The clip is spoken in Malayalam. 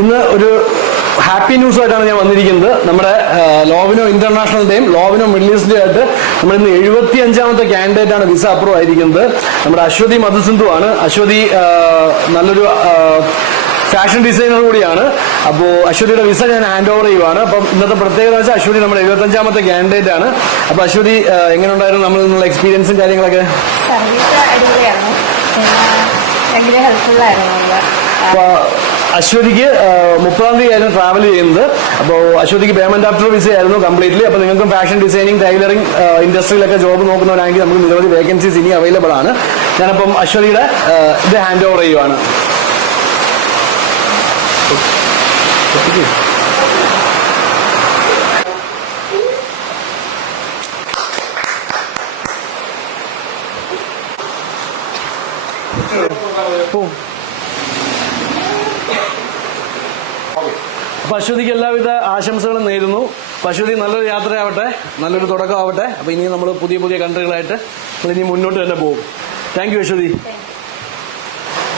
ഇന്ന് ഒരു ഹാപ്പി ന്യൂസ് ആയിട്ടാണ് ഞാൻ വന്നിരിക്കുന്നത്. നമ്മുടെ ലോവിനോ ഇന്റർനാഷണലിന്റെയും ലോവിനോ മിഡിൽ ഈസ്റ്റിന്റെയും ആയിട്ട് നമ്മൾ ഇന്ന് 75ാമത്തെ കാൻഡിഡേറ്റ് ആണ് വിസ അപ്രൂവ് ആയിരിക്കുന്നത്. നമ്മുടെ അശ്വതി മധുസിന്ധു ആണ്. അശ്വതി നല്ലൊരു ഫാഷൻ ഡിസൈനർ കൂടിയാണ്. അപ്പോൾ അശ്വതിയുടെ വിസ ഞാൻ ഹാൻഡ് ഓവർ ചെയ്യുവാണ്. അപ്പം ഇന്നത്തെ പ്രത്യേകത വെച്ചാൽ അശ്വതി നമ്മുടെ 75ാമത്തെ കാൻഡിഡേറ്റ് ആണ്. അപ്പൊ അശ്വതി എങ്ങനെ ഉണ്ടായിരുന്നു നമ്മൾ നിന്നുള്ള എക്സ്പീരിയൻസും കാര്യങ്ങളൊക്കെ? സർവീസ് അടിപൊളിയായിരുന്നു, ഭയങ്കര ഹെൽപ്ഫുൾ ആയിരുന്നു. അപ്പൊ അശ്വതിക്ക് 30-ാം തീയതി ആയിരുന്നു ട്രാവൽ ചെയ്യുന്നത്. അപ്പോൾ അശ്വതിക്ക് പേയ്മെന്റ് ആഫ്റ്റർ വിസ ആയിരുന്നു കംപ്ലീറ്റ്ലി. അപ്പൊ നിങ്ങൾക്കും ഫാഷൻ ഡിസൈനിങ്, ടൈലറിംഗ് ഇൻഡസ്ട്രിയിലൊക്കെ ജോബ് നോക്കുന്നവരാണെങ്കിൽ നമുക്ക് നിരവധി വേക്കൻസീസ് ഇനി അവൈലബിൾ ആണ്. ഞാനപ്പം അശ്വതിയുടെ ഇത് ഹാൻഡ് ഓവർ ചെയ്യുവാണ്. അപ്പൊ അശ്വതിക്ക് എല്ലാവിധ ആശംസകളും നേരുന്നു. അശ്വതി നല്ലൊരു യാത്രയാവട്ടെ, നല്ലൊരു തുടക്കമാവട്ടെ. അപ്പൊ ഇനി നമ്മൾ പുതിയ പുതിയ കൺട്രികളായിട്ട് ഇനി മുന്നോട്ട് തന്നെ പോകും. Thank you Aswathy.